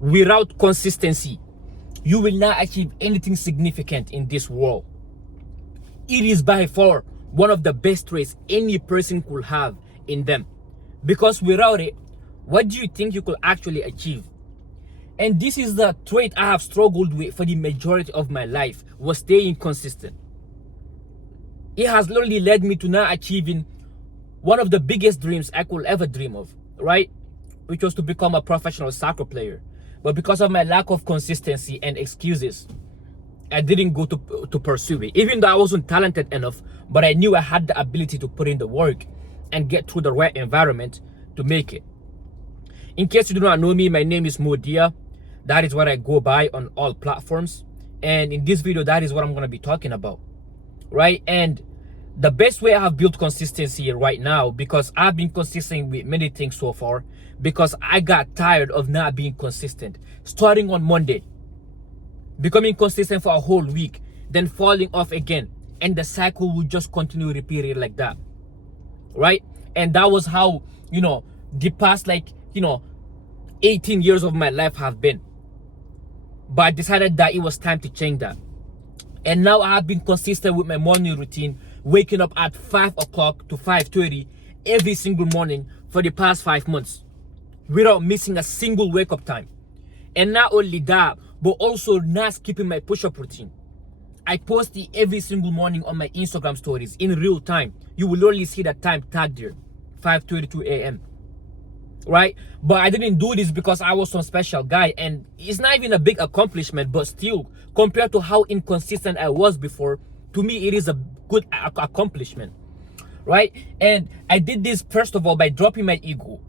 Without consistency, you will not achieve anything significant in this world. It is by far one of the best traits any person could have in them. Because without it, what do you think you could actually achieve? And this is the trait I have struggled with for the majority of my life, was staying consistent. It has literally led me to not achieving one of the biggest dreams I could ever dream of, right? Which was to become a professional soccer player. But because of my lack of consistency and excuses, I didn't go to pursue it. Even though I wasn't talented enough, but I knew I had the ability to put in the work and get through the right environment to make it. In case you do not know me, my name is Modia. That is what I go by on all platforms. And in this video, that is what I'm going to be talking about, right? And the best way I have built consistency right now, because I've been consistent with many things so far, because I got tired of not being consistent. Starting on Monday, becoming consistent for a whole week, then falling off again. And the cycle would just continue repeating like that, right? And that was how, the past 18 years of my life have been. But I decided that it was time to change that. And now I have been consistent with my morning routine, waking up at 5 o'clock to 5:30 every single morning for the past 5 months, without missing a single wake-up time. And not only that, but also not skipping my push-up routine. I post it every single morning on my Instagram stories in real time. You will only see that time tagged there, 5:32 a.m. Right? But I didn't do this because I was some special guy, and it's not even a big accomplishment, but still, compared to how inconsistent I was before, to me it is a good accomplishment, right? And I did this first of all by dropping my ego.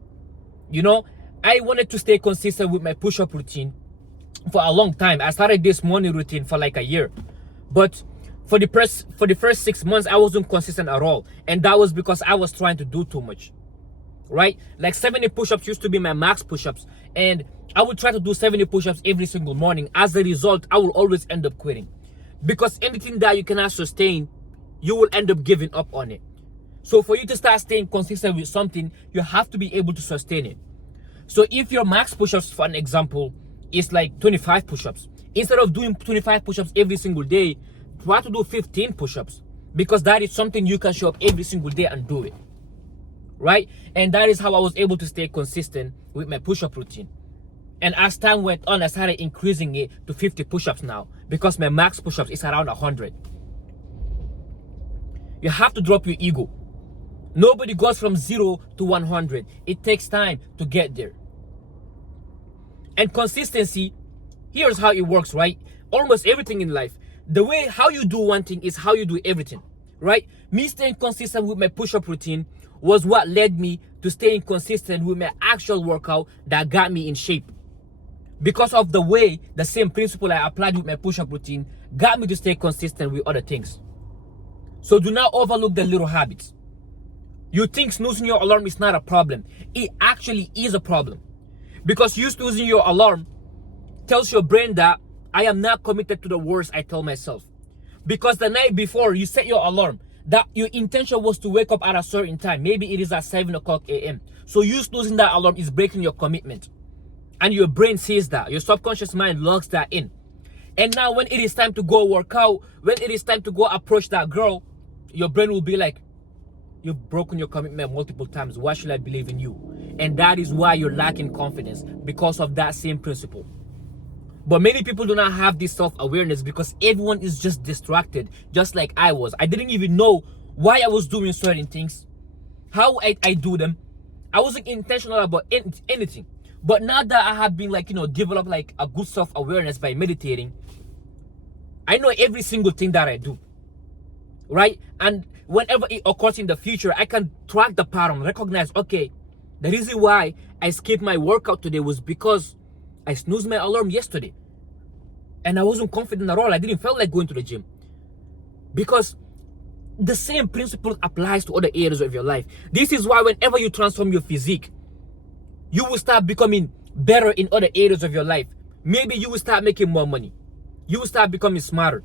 I wanted to stay consistent with my push-up routine for a long time. I started this morning routine for like a year, but for the first 6 months I wasn't consistent at all, and that was because I was trying to do too much. Right? Like 70 push-ups used to be my max push-ups, and I would try to do 70 push-ups every single morning. As a result, I will always end up quitting, because anything that you cannot sustain, you will end up giving up on it. So for you to start staying consistent with something, you have to be able to sustain it. So if your max push-ups, for an example, is like 25 push-ups, instead of doing 25 push-ups every single day, try to do 15 push-ups, because that is something you can show up every single day and do it. Right? And that is how I was able to stay consistent with my push-up routine. And as time went on, I started increasing it to 50 push-ups now, because my max push-ups is around 100. You have to drop your ego. Nobody goes from 0 to 100. It takes time to get there. And consistency, here's how it works, right? Almost everything in life, how you do one thing is how you do everything, right? Me staying consistent with my push-up routine was what led me to staying consistent with my actual workout that got me in shape. Because of the same principle I applied with my push-up routine got me to stay consistent with other things. So do not overlook the little habits. You think snoozing your alarm is not a problem. It actually is a problem. Because you snoozing your alarm tells your brain that I am not committed to the words I tell myself. Because the night before you set your alarm, that your intention was to wake up at a certain time. Maybe it is at 7 o'clock a.m. So you snoozing that alarm is breaking your commitment. And your brain sees that. Your subconscious mind logs that in. And now when it is time to go work out, when it is time to go approach that girl, your brain will be like, you've broken your commitment multiple times. Why should I believe in you? And that is why you're lacking confidence, because of that same principle. But many people do not have this self-awareness, because everyone is just distracted, just like I was. I didn't even know why I was doing certain things, how I do them. I wasn't intentional about anything. But now that I have been develop a good self-awareness by meditating, I know every single thing that I do, right? And whenever it occurs in the future, I can track the pattern, recognize, okay, the reason why I skipped my workout today was because I snoozed my alarm yesterday. And I wasn't confident at all. I didn't feel like going to the gym. Because the same principle applies to other areas of your life. This is why whenever you transform your physique, you will start becoming better in other areas of your life. Maybe you will start making more money. You will start becoming smarter.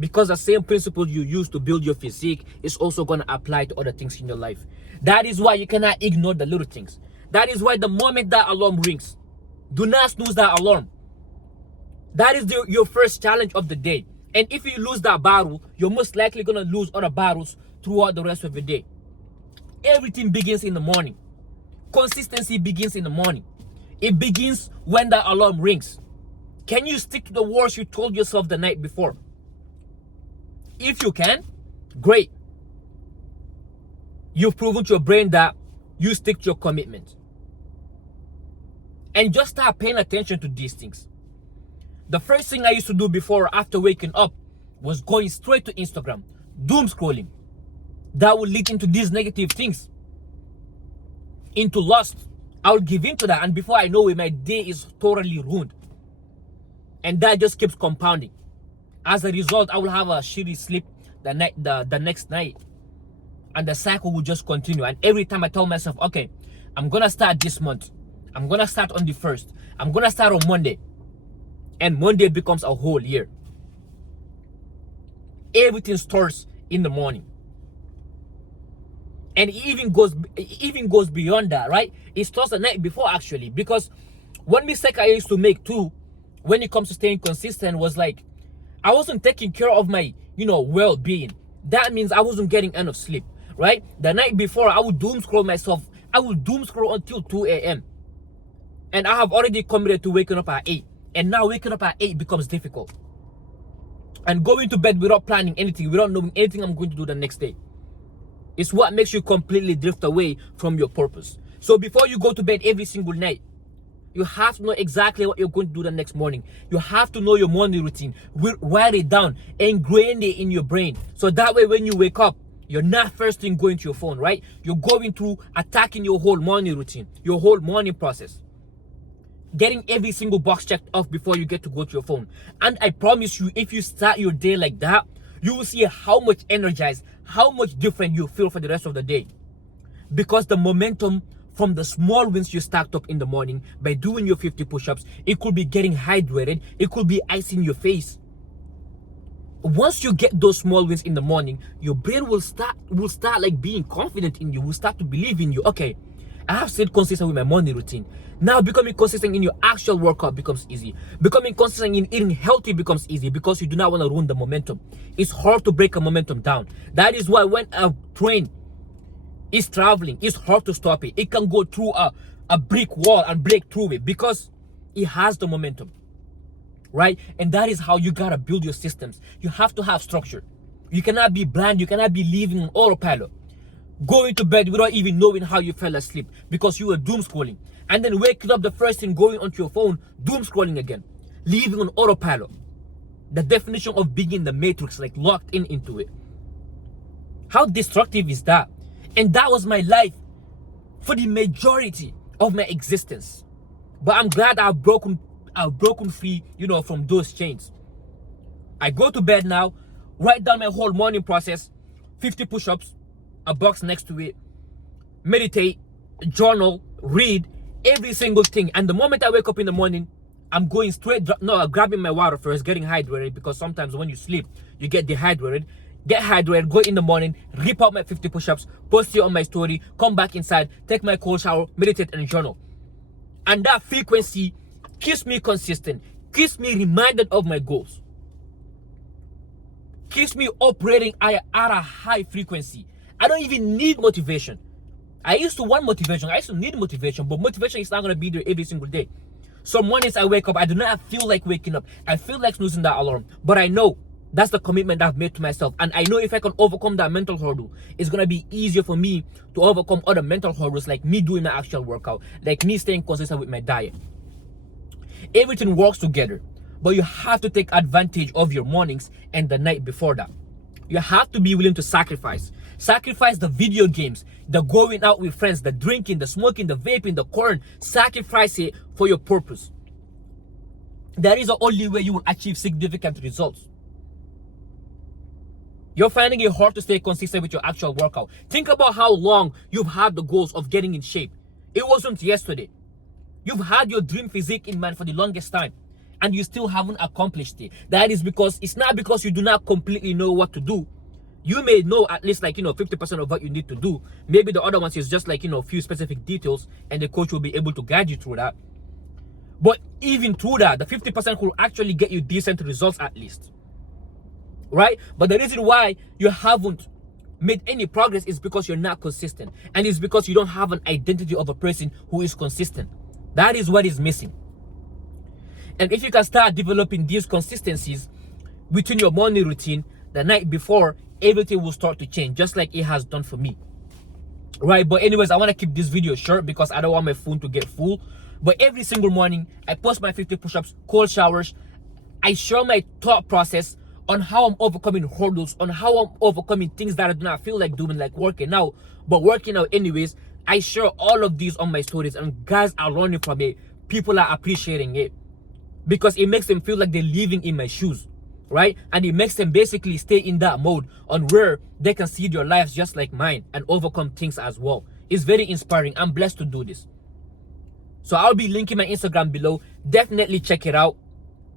Because the same principle you use to build your physique is also going to apply to other things in your life. That is why you cannot ignore the little things. That is why the moment that alarm rings, Do not snooze that alarm. That is your first challenge of the day. And if you lose that battle, you're most likely going to lose other battles throughout the rest of the day. Everything begins in the morning. Consistency begins in the morning. It begins when the alarm rings. Can you stick to the words you told yourself the night before? If you can, great. You've proven to your brain that you stick to your commitment. And just start paying attention to these things. The first thing I used to do before or after waking up was going straight to Instagram, doom scrolling. That would lead into these negative things, into lust. I would give in to that, and before I know it, my day is totally ruined. And that just keeps compounding. As a result, I will have a shitty sleep the next night. And the cycle will just continue. And every time I tell myself, okay, I'm going to start this month. I'm going to start on the 1st. I'm going to start on Monday. And Monday becomes a whole year. Everything starts in the morning. And it even goes beyond that, right? It starts the night before, actually. Because one mistake I used to make too, when it comes to staying consistent, was like, I wasn't taking care of my, well-being. That means I wasn't getting enough sleep, right? The night before, I would doom scroll myself. I would doom scroll until 2 a.m. And I have already committed to waking up at 8. And now waking up at 8 becomes difficult. And going to bed without planning anything, without knowing anything I'm going to do the next day, it's what makes you completely drift away from your purpose. So before you go to bed every single night, you have to know exactly what you're going to do the next morning. You have to know your morning routine. Write it down, ingrain it in your brain. So that way when you wake up, you're not first thing going to your phone, right? You're going through attacking your whole morning routine, your whole morning process. Getting every single box checked off before you get to go to your phone. And I promise you, if you start your day like that, you will see how much energized, how much different you feel for the rest of the day. Because the momentum from the small wins you stacked up in the morning by doing your 50 push-ups, it could be getting hydrated, it could be icing your face. Once you get those small wins in the morning, your brain will start like being confident in you, will start to believe in you. Okay, I have stayed consistent with my morning routine. Now becoming consistent in your actual workout becomes easy. Becoming consistent in eating healthy becomes easy because you do not want to ruin the momentum. It's hard to break a momentum down. That is why when a train is traveling, it's hard to stop it. It can go through a brick wall and break through it because it has the momentum, right? And that is how you gotta build your systems. You have to have structure. You cannot be blind. You cannot be living on autopilot, going to bed without even knowing how you fell asleep because you were doom scrolling, and then waking up the first thing going onto your phone, doom scrolling again, living on autopilot. The definition of being in the matrix, like locked into it. How destructive is that? And that was my life for the majority of my existence. But I'm glad I've broken free, from those chains. I go to bed now, write down my whole morning process, 50 push-ups, a box next to it, meditate, journal, read, every single thing. And the moment I wake up in the morning, I'm going grabbing my water first, getting hydrated, because sometimes when you sleep, you get dehydrated. Get hydrated, go in the morning, rip out my 50 push-ups, post it on my story, come back inside, take my cold shower, meditate, and journal. And that frequency keeps me consistent, keeps me reminded of my goals, keeps me operating at a high frequency. I don't even need motivation. I used to want motivation. I used to need motivation, but motivation is not going to be there every single day. Some mornings I wake up, I do not feel like waking up. I feel like snoozing that alarm. But I know that's the commitment I've made to myself. And I know if I can overcome that mental hurdle, it's going to be easier for me to overcome other mental hurdles, like me doing my actual workout, like me staying consistent with my diet. Everything works together. But you have to take advantage of your mornings and the night before that. You have to be willing to sacrifice. Sacrifice the video games, the going out with friends, the drinking, the smoking, the vaping, the corn. Sacrifice it for your purpose. That is the only way you will achieve significant results. You're finding it hard to stay consistent with your actual workout. Think about how long you've had the goals of getting in shape. It wasn't yesterday. You've had your dream physique in mind for the longest time, and you still haven't accomplished it. That is because it's not because you do not completely know what to do. You may know at least 50% of what you need to do. Maybe the other ones is just a few specific details, and the coach will be able to guide you through that. But even through that, the 50% will actually get you decent results at least. Right? But the reason why you haven't made any progress is because you're not consistent. And it's because you don't have an identity of a person who is consistent. That is what is missing. And if you can start developing these consistencies within your morning routine, the night before, everything will start to change, just like it has done for me. Right? But anyways, I want to keep this video short because I don't want my phone to get full. But every single morning, I post my 50 push-ups, cold showers. I share my thought process on how I'm overcoming hurdles, on how I'm overcoming things that I do not feel like doing, like working out, but working out anyways. I share all of these on my stories, and guys are learning from it. People are appreciating it because it makes them feel like they're living in my shoes, right? And it makes them basically stay in that mode on where they can see their lives just like mine and overcome things as well. It's very inspiring. I'm blessed to do this. So I'll be linking my Instagram below. Definitely check it out.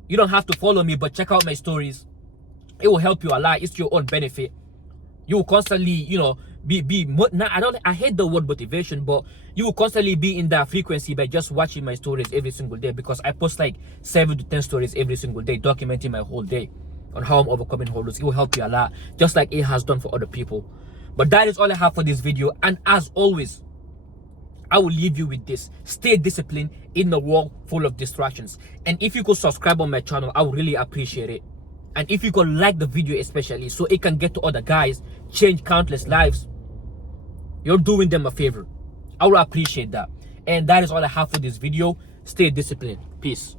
You don't have to follow me, but check out my stories. It will help you a lot. It's to your own benefit. You will constantly, you know, I hate the word motivation, but you will constantly be in that frequency by just watching my stories every single day, because I post like 7 to 10 stories every single day documenting my whole day on how I'm overcoming hurdles. It will help you a lot, just like it has done for other people. But that is all I have for this video, and as always, I will leave you with this: stay disciplined in a world full of distractions. And if you could subscribe on my channel, I would really appreciate it. And if you could like the video especially, so it can get to other guys, change countless lives, you're doing them a favor. I will appreciate that. And that is all I have for this video. Stay disciplined. Peace.